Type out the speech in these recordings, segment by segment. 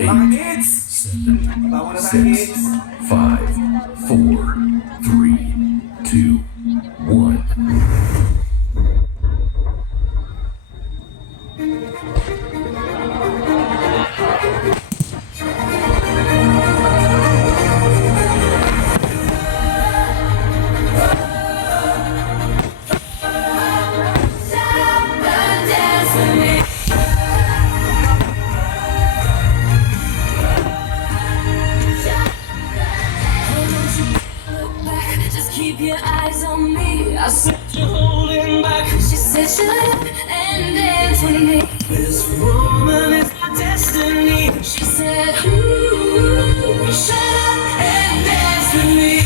Mga kids! Bawa na tayo, kids! 5, 4, 3, 2, 1. Keep your eyes on me. I said you're holding back. She said shut up and dance with me. This woman is my destiny. She said, ooh, shut up and dance with me.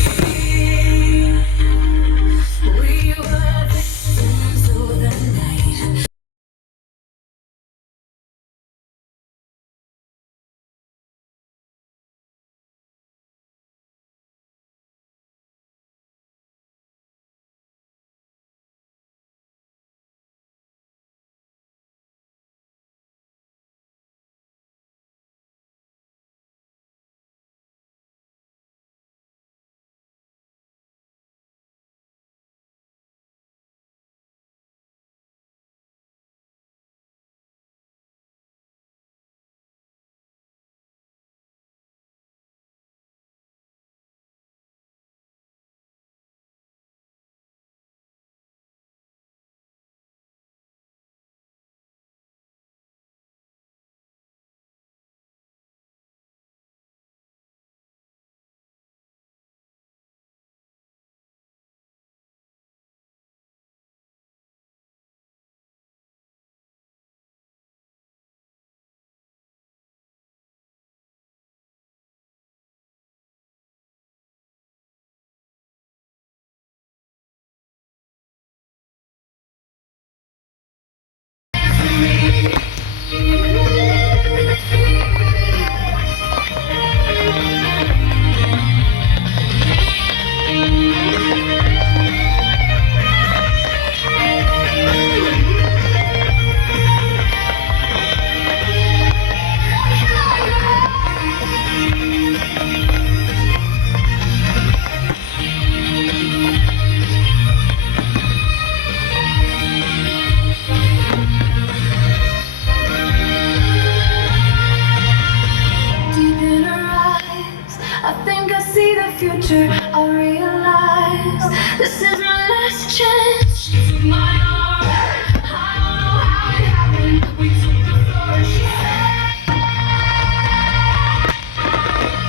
We were dancing through the night. I think I see the future. I realize this is my last chance. She took my arm. I don't know how it happened. We took the floor. She said,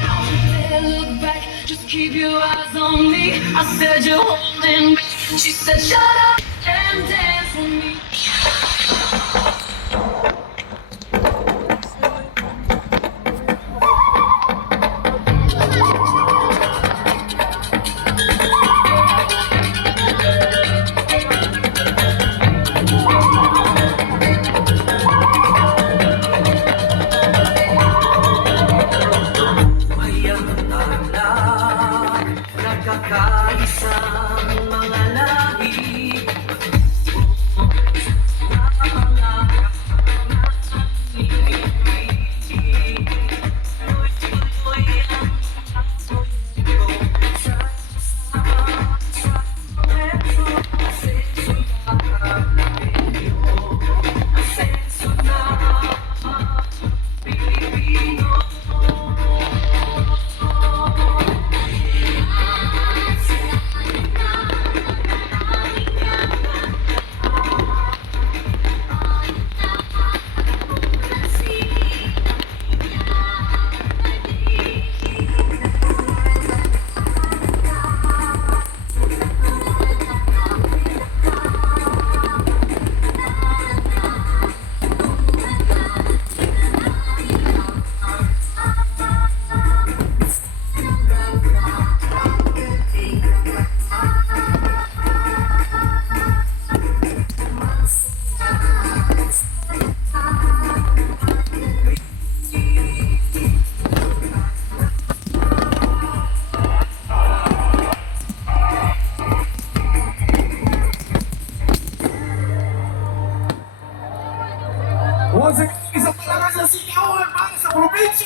don't you dare look back. Just keep your eyes on me. I said you're holding back. She said shut up and dance with me. Nagkakaisang mga lahi. Once again, isang malakas na sigawan para sa probinsya!